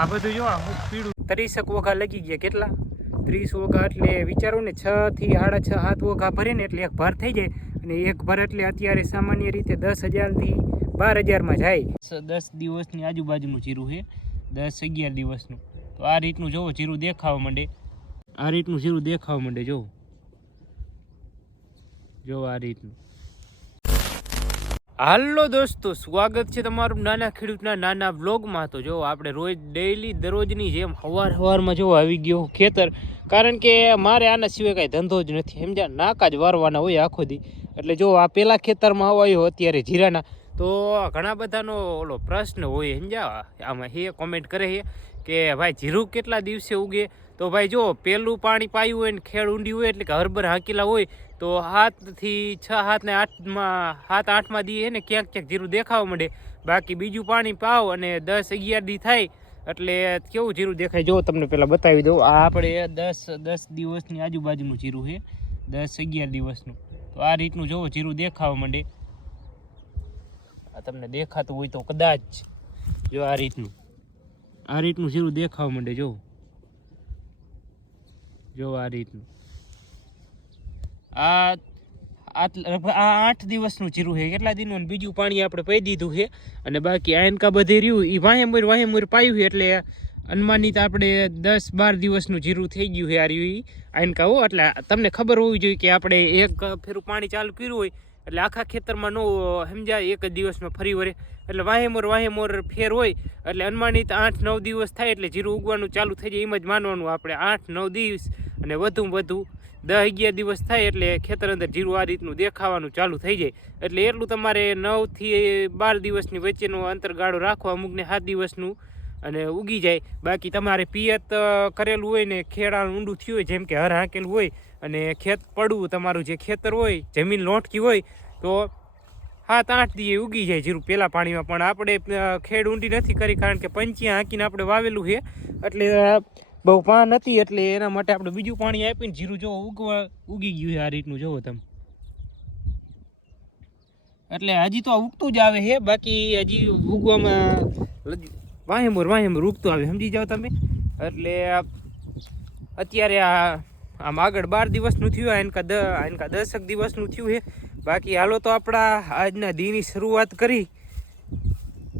આ બધું જો આ પીળું ત્રીસક વોઘા લગી ગયા કેટલા? ત્રીસ વોઘા એટલે વિચારો ને છ થી સાડા છ સાત વોઘા ભરે ને એટલે એક ભર થઈ જાય અને એક ભર એટલે અત્યારે સામાન્ય રીતે દસ હજારથી બાર હજારમાં જાય. દસ દિવસની આજુબાજુનું જીરું છે દસ અગિયાર દિવસનું. તો આ રીતનું જોવો જીરું દેખાવા માંડે. આ રીતનું જીરું દેખાવા માંડે જોવો. જો આ રીતનું. હાલો દોસ્તો, સ્વાગત છે તમારું નાના ખેડૂતના નાના વ્લોગમાં. તો જો, આપણે રોજ ડેઈલી દરરોજની જેમ સવાર સવારમાં જો આવી ગયો ખેતર, કારણ કે મારે આના સિવાય કાંઈ ધંધો જ નથી. સમજ્યા નાકા જ વારવાના હોય આખો દી. એટલે જો, આ પહેલાં ખેતરમાં આવ્યો, અત્યારે જીરાના. તો ઘણા બધાનો ઓલો પ્રશ્ન હોય સમજ્યા આમાં હે કોમેન્ટ કરે છે કે, ભાઈ, જીરું કેટલા દિવસે ઉગે? તો ભાઈ જો પહેલું પાણી પાયું હોય ને ખેડ ઊંડી હોય એટલે કે હરબર હાંકેલા હોય, તો હાથથી છ, હાથ ને આઠમાં, હાથ આઠમાં દી ને, ક્યાંક ક્યાંક જીરું દેખાવા માંડે. બાકી બીજું પાણી પાવ અને દસ અગિયાર દી થાય, એટલે કેવું જીરું દેખાય? જો, તમને પહેલાં બતાવી દઉં. આ આપણે દસ દસ દિવસની આજુબાજુનું જીરું છે દસ અગિયાર દિવસનું. તો આ રીતનું જોવો, જીરું દેખાવા માંડે. આ તમને દેખાતું હોય તો કદાચ જો આ રીતનું. આ રીતનું જીરું દેખાવા માંડે જો જો આ રીતનું. આ આઠ દિવસનું જીરું છે. કેટલા દિનનું બીજું પાણી આપણે પાઈ દીધું છે. અને બાકી આયનકા બધે રહ્યું. એ વાહે વાહેમુર પાયું એટલે અનુમાનિત આપણે દસ બાર દિવસનું જીરું થઈ ગયું છે આ રહ્યું હો. એટલે તમને ખબર હોવી જોઈએ કે આપણે એક ફેરું પાણી ચાલુ કર્યું હોય એટલે આખા ખેતરમાં ન સમજાય, એક જ દિવસમાં ફરી વરે એટલે વાહેમોર વાહેમોર ફેર હોય, એટલે અનુમાનિત આઠ, નવ દિવસ થાય એટલે જીરું ઉગવાનું ચાલુ થઈ જાય, એમ જ માનવાનું આપણે. આઠ, નવ દિવસ અને વધુમાં વધુ દસ, અગિયાર દિવસ થાય એટલે ખેતર અંદર જીરું આ રીતનું દેખાવાનું ચાલુ થઈ જાય. એટલે એટલું તમારે નવથી બાર દિવસની વચ્ચેનો અંતરગાળો રાખવા અમુકને સાત દિવસનું. અને ઉગી જાય. બાકી તમારે પિયત કરેલું હોય ને ખેડાનું ઊંડું થયું હોય, જેમ કે હર હાંકેલું હોય અને ખેત પડવું, તમારું જે ખેતર હોય, જમીન લોટકી હોય, તો હાથ આઠ દીએ ઉગી જાય જીરું. પહેલાં પાણીમાં પણ આપણે ખેડ ઊંડી નથી કરી, કારણ કે પંચિયા હાંકીને આપણે વાવેલું છે. એટલે બહુ પાન હતી એટલે એના માટે આપણે બીજું પાણી આપીને જીરું જો ઉગવા, ઉગી ગયું છે આ રીતનું જોવો તમે. એટલે હજી તો ઉગતું જ આવે છે, બાકી હજી ઉગવામાં વાહેમોર વાહેમોર ઉગતું આવે, સમજી જાઓ તમે? એટલે અત્યારે આ, આમ આગળ બાર દિવસનું થયું આનકા દ આનકા દસક દિવસનું થયું છે. બાકી હાલો તો આપણા આજના દીની શરૂઆત કરી,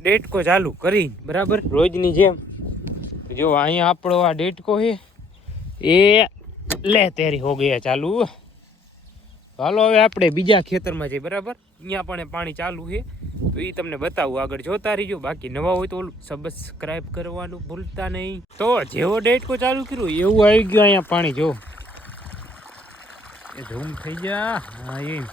ડેટકો ચાલુ કરી, બરાબર? રોજની જેમ. જો અહીંયા આપણો આ ડેટકો છે, એ લે તેરી હો ગયા ચાલુ. હાલો, હવે આપણે બીજા ખેતરમાં જઈએ, બરાબર? અહીંયા પણ પાણી ચાલુ છે. તો એ તમને બતાવું. આગળ જોતા રહીજો. બાકી નવા હોય તો ઓલું સબસ્ક્રાઇબ કરવાનું ભૂલતા નહીં. તો જેવો ડેટકો ચાલુ કર્યું, એવું આવી ગયું અહીંયા પાણી, જો. એ ધૂમ થઈ ગયા. હા એમ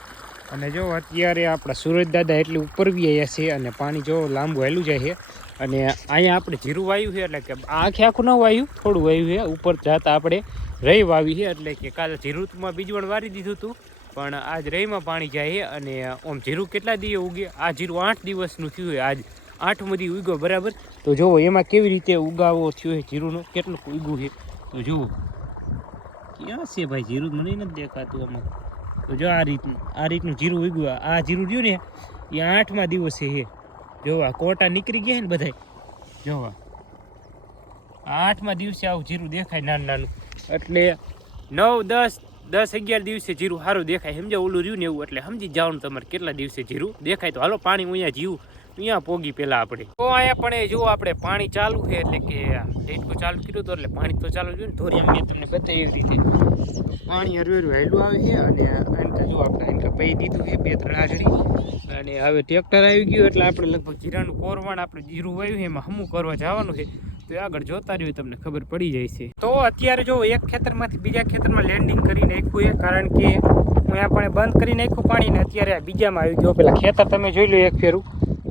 અને જો, અત્યારે આપણા સુરજ દાદા એટલી ઉપર બી આવ્યા છે અને પાણી જો લાંબુ હેલું જાય છે. અને અહીંયા આપણે જીરું વાયું છે, એટલે કે આખે આખું ન વાયું, થોડું વાયું છે. ઉપર જતા આપણે રહી વાવી છે, એટલે કે કાલે જીરુતમાં બીજવણ વારી દીધું હતું. પણ આજ રહીમાં પાણી જાય અને ઓમ જીરું કેટલા દિવસે ઉગે? આ જીરું આઠ દિવસનું થયું હોય, આજ આઠ દી ઉગ્યો, બરાબર? તો જુઓ એમાં કેવી રીતે ઉગાવો થયો છે જીરુંનો? કેટલું ઉગ્યું છે? તો જુઓ ક્યાં છે ભાઈ, જીરું મને નથી દેખાતું આમાં. તો જો આ રીતનું આ રીતનું જીરું ઉગ્યું. આ જીરું રહ્યું ને, એ આઠમા દિવસે છે. જોવા, કોટા નીકળી ગયા ને બધાય? જોવા. આઠમા દિવસે આવું જીરું દેખાય નાનું નાનું. એટલે નવ, દસ દસ અગિયાર દિવસે જીરું સારું દેખાય. સમજે ઓલું રહ્યું ને એવું, એટલે સમજી જવાનું તમારે કેટલા દિવસે જીરું દેખાય તો. હાલો, પાણી અહીંયા જીવું. અહીંયા પોગી પેલા આપણે. તો અહીંયા પણ એ જુઓ, આપણે પાણી ચાલુ છે, એટલે કે ડેટકો ચાલુ કર્યું તો એટલે પાણી તો ચાલુ જોયું ને. ધોરિયા અમે તમને બતાવી રીતે. પાણી હરવેરું હેલું આવે છે, અને આનકા જો આપણે આનકા પૈ દીધું છે, બે ત્રણ આજડી અને હવે ટ્રેક્ટર આવી ગયું, એટલે આપણે લગભગ જીરાનું કોરવાણ, આપણે જીરું વાયું છે, એમાં હમું કરવા જવાનું છે. તો આગળ જોતા રહ્યું, તમને ખબર પડી જાય છે. તો અત્યારે જો એક ખેતરમાંથી બીજા ખેતરમાં લેન્ડિંગ કરી નાખ્યું એ કારણ કે હું આપણે બંધ કરી નાખ્યું પાણી ને અત્યારે બીજામાં આવી ગયો. પેલા ખેતર તમે જોઈ લો એક ફેરું.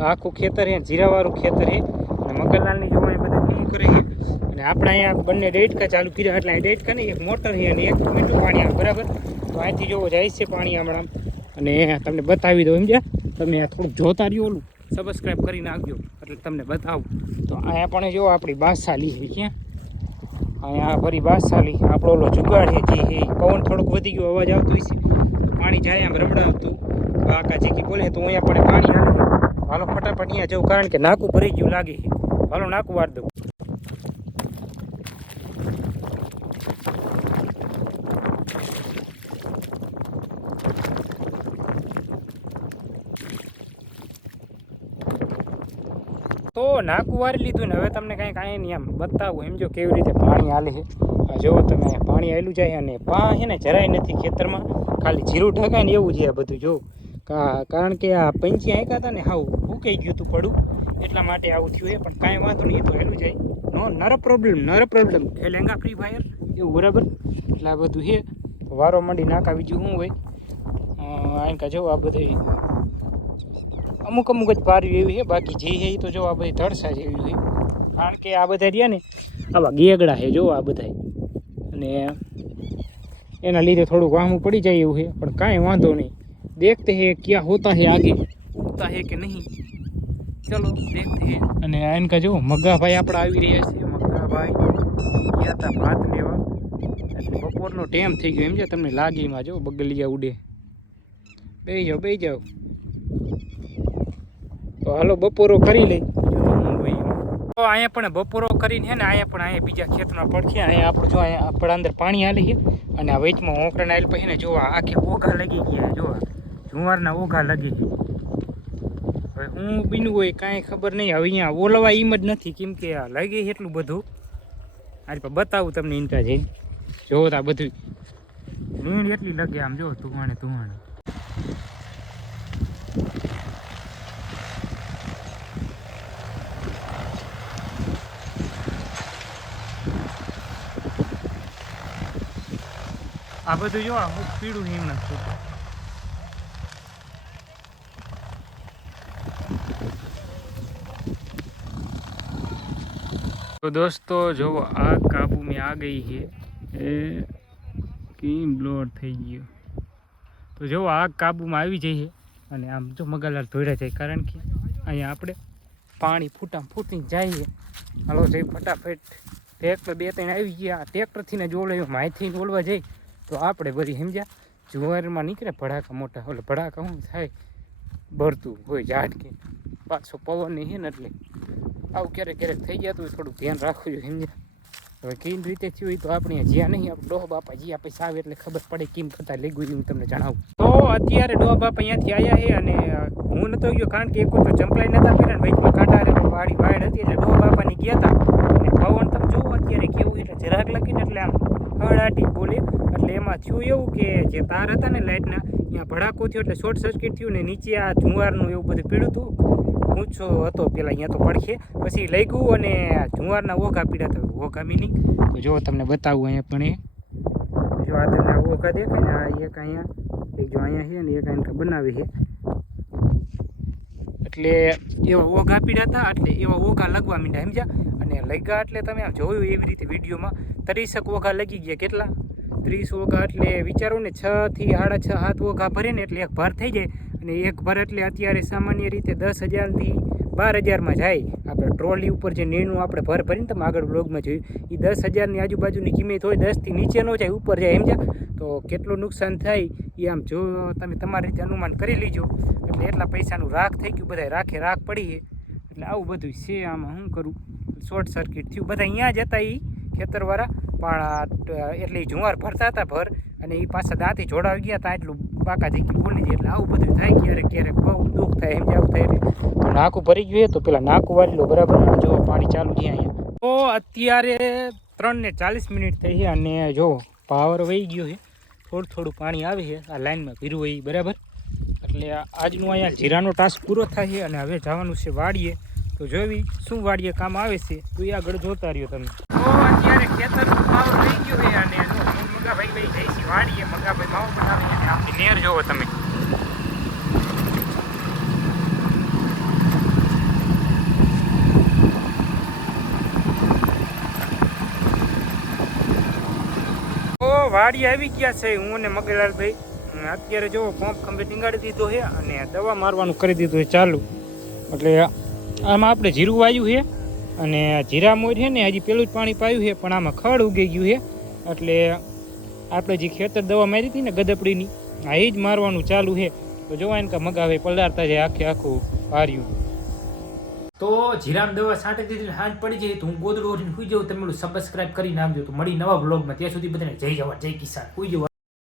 આખું ખેતર એ જીરાવાળું ખેતર એ અને મગનલાલની જો અહીં બધા કામ કરે છે. અને આપણે અહીંયા બંને ડેટકા ચાલુ કર્યા, એટલે ડેટકા નહીં, એક મોટર છે અને એક મીઠું પાણી આવે બરાબર? તો અહીંથી જોવો જાય છે પાણી હમણાં. અને તમને બતાવી દઉં, સમજ્યા? તમે થોડુંક જોતા રહ્યો ઓલું. સબસ્ક્રાઈબ કરી નાખજો. એટલે તમને બતાવું. તો અહીંયા પણ જો આપણી બાસાલી છે ક્યાં? અહીંયા ફરી બાસાલી, આપણો ઓલો જુગાડ છે જે એ પવન થોડુંક વધી ગયું, અવાજ આવતો છે. પાણી જાય આમ રમડાવતું કાકા જેકી બોલે, તો અહીંયા પણ પાણી હાલે હાલો, ફટાફટ અહીંયા જવું, કારણ કે નાકું ભરી ગયું લાગે હાલો, નાકું વાર દઉં તો નાકું વારી લીધું ને, હવે તમને કાંઈ કાંઈ નહીં આમ બતાવું. એમ જો કેવી રીતે પાણી હાલે છે. જુઓ તમે, પાણી આવેલું જાય અને પા છે ને, જરાય નથી ખેતરમાં. ખાલી જીરું ઢગાય ને એવું છે આ બધું જો કારણ કે આ પંચી આંક્યા હતા ને, હાવ ઉકાઈ ગયું હતું પડું. એટલા માટે આવું થયું એ પણ કાંઈ વાંધો નહીં તો હેલું જાય. નો, નર પ્રોબ્લેમ નર પ્રોબ્લેમ ખેલેંગા ફ્રી ફાયર એવું બરાબર? એટલે આ બધું છે. વારો મંડી નાકા બીજું શું હોય. આંકા જવું આ બધી અમુક અમુક જ પારવી એવી છે. બાકી જે છે એ તો જો આ બધી ધડસા જેવી છે. કારણ કે આ બધા રહ્યા ને, આવા ગેગડા છે જો આ બધા અને એના લીધે થોડુંક વાહમું પડી જાય એવું છે. પણ કાંઈ વાંધો નહીં. દેખતે હે ક્યાં હોતા હે આગે. હોતા હે કે નહીં? ચલો, દેખતે હે. અને એનકા જો, મગ્ગાભાઈ આપણા આવી રહ્યા છે. મગ્ગાભાઈ ગયા હતા ભાત લેવા. એટલે બપોરનો ટાઈમ થઈ ગયો એમ છે તમને લાગે એમાં જો બગલિયા ઉડે. બે જાઓ બે જાઓ. હાલો બપોરો કરી લઈ. તો અહીંયા પણ બપોરો કરીને છે ને, અહીંયા પણ અહીંયા બીજા ખેતરમાં પડખે અહીંયા આપણું જો અહીંયા આપણા અંદર પાણી હાલે છે અને આ વેચમાં ઓકરાના આવેલ પછી ને જો આખી ઓઘા લગી ગયા જો જુવારના ઓઘા લગી ગયા. હવે હું બીનું હોય કાંઈ ખબર નહીં, હવે અહીંયા ઓલવા એમ જ નથી, કેમ કે આ લાગી એટલું બધું. પણ બતાવું તમને ઇન્ટા જઈ જોવો તો આ બધું. મીણ એટલી લગે આમ, જો તુહાણે તુહાણે આ બધું જો હું પીળું હિમ તો દોસ્તો જો આ કાબુ મેં આ ગઈ છે એ કિંગ બ્લોર થઈ ગયો. તો જો આ કાબુમાં આવી જઈએ અને આમ જો મગલાર ધોડ્યા જાય કારણ કે અહીંયા આપણે પાણી ફૂટા ફૂટી જઈએ હાલો જઈ ફટાફટ ટ્રેક્ટર બે ત્રણ આવી ગયા. ટ્રેક્ટરથી ને જોડે માહિતી બોલવા જઈ. તો આપણે બધી સમજ્યા, જુવારમાં નીકળે ભડાકા મોટા એટલે ભડાકા શું થાય? ભરતું હોય ઝાડ કે પાછો પવન નહીં ને એટલે આવું ક્યારેક ક્યારેક થઈ જતું હોય, થોડુંક ધ્યાન રાખવું જોઈએ, સમજ્યા? હવે કેવી રીતે થયું હોય તો આપણે જ્યાં નહીં, આપણે ડોહ બાપા જ્યાં પૈસા આવે એટલે ખબર પડે કેમ કરતા ગયું હું તમને જણાવું. તો અત્યારે ડોહ બાપા અહીંયાથી આવ્યા છે અને હું નતો ગયો કારણ કે એક તો ચંપલાઈ નતા પહેર્યા ને વચમાં કાંટા રે વાડી વાડ હતી એટલે ડોહ બાપાની ગયા હતા અને પવન તમે જોવો અત્યારે કેવું એટલે જરાક લખીને એટલે આમ હળાટી બોલી, એટલે એમાં થયું એવું કે જે તાર હતા ને લાઇટના ત્યાં ભડાકો થયો એટલે શોર્ટ સર્કિટ થયું ને નીચે આ જુવારનું એવું બધું પીડ્યું હતું. ઊંચો હતો પેલા અહીંયા તો પડખે. પછી લઈ ગયું અને જુવારના ઓઘા પીડા હતા ઓઘા મિનિંગ તો જો તમને બતાવું અહીંયા પણ એ. જો આ તમને ઓઘા દેખાય ને, આ એક અહીંયા, એક જો અહીંયા છે ને, એક અહીંયા બનાવી છે. એટલે એવા ઓઘા પીડા હતા, એટલે એવા ઓઘા લગવા મીંડા સમજ્યા? અને લગ્યા એટલે તમે આમ જોયું એવી રીતે વિડીયોમાં. ત્રીસક ઓઘા લગી ગયા, કેટલા? ત્રીસ ઓઘા એટલે વિચારો ને છ થી સાડા છ, સાત ઓઘા ભરે ને એટલે એક ભાર થઈ જાય. અને એક ભાર એટલે અત્યારે સામાન્ય રીતે દસ હજારથી બાર હજારમાં જાય. આપણે ટ્રોલી ઉપર જે નેણું આપણે ભર ભરીને તમે આગળ બ્લોગમાં જોયું. એ દસ હજારની આજુબાજુની કિંમત હોય દસથી નીચે ન જાય, ઉપર જાય, એમ જા તો કેટલું નુકસાન થાય એ આમ જો તમે તમારી રીતે અનુમાન કરી લીજો. એટલે એટલા પૈસાનું રાખ થઈ ગયું બધા રાખે, રાખ પડી એટલે આવું બધું છે, આમાં શું કરું? શોર્ટ સર્કિટ થયું. બધા અહીંયા જ હતા એ ખેતરવાળા. પણ એટલે જુવાર ભરતા હતા ભર અને એ પાછા દાંતે જોડાવી ગયા હતા એટલું બાકા જઈકી બોલી જાય એટલે આવું બધું થાય ક્યારેક ક્યારેક બહુ દુઃખ થાય, એમ આવું થાય એટલે. નાકું ભરી ગયું તો પેલા નાકું વાળી લો બરાબર. જો પાણી ચાલુ છે અહીંયા. તો અત્યારે ત્રણ ને ચાલીસ મિનિટ થઈ છે અને જો પાવર વહી ગયો છે. થોડું થોડું પાણી આવે છે. આ લાઈનમાં ભીરું હોય બરાબર. એટલે આજનું અહીંયા જીરાનો ટાસ્ક પૂરો થાય છે અને હવે જવાનું છે વાડીએ. તો જોવી, શું વાડીએ કામ આવે છે? તો એ આગળ જોતા રહ્યો તમે. અત્યારે ખેતરનું માવો થઈ ગયું છે અને મગાભાઈ ભાઈ જઈ છે વાડીએ, મગાભાઈ માવો નેર જોવો તમે. વાડી આવી ગયા છે, હું અને મગલાલભાઈ. અને અત્યારે જો પંપ ખંભે ટીંગાડી દીધો છે અને દવા મારવાનું કરી દીધું છે ચાલુ. એટલે આમાં આપણે જીરું વાયું છે અને જીરા મોર છે ને હજી પેલું જ પાણી પાયું છે, પણ આમાં ખડ ઉગી ગયું છે. એટલે આપણે જે ખેતર દવા મારી હતી ને ગદપડીની, આ એ જ મારવાનું ચાલુ છે. તો જોવા એને કે મગાવે, પલાળતા જાય, આખે આખું પાર્યું તો જીરામ દવા છાંટી દીધી હાથ પડી જાય તો હું ગોદડું ઓઢીને સુઈ જાઉં, તમે સબસ્ક્રાઇબ કરી નાખજો. તો મળી નવા બ્લોગમાં ત્યાં સુધી બધાને જય જવા જય કિસાન. સુઈ જવા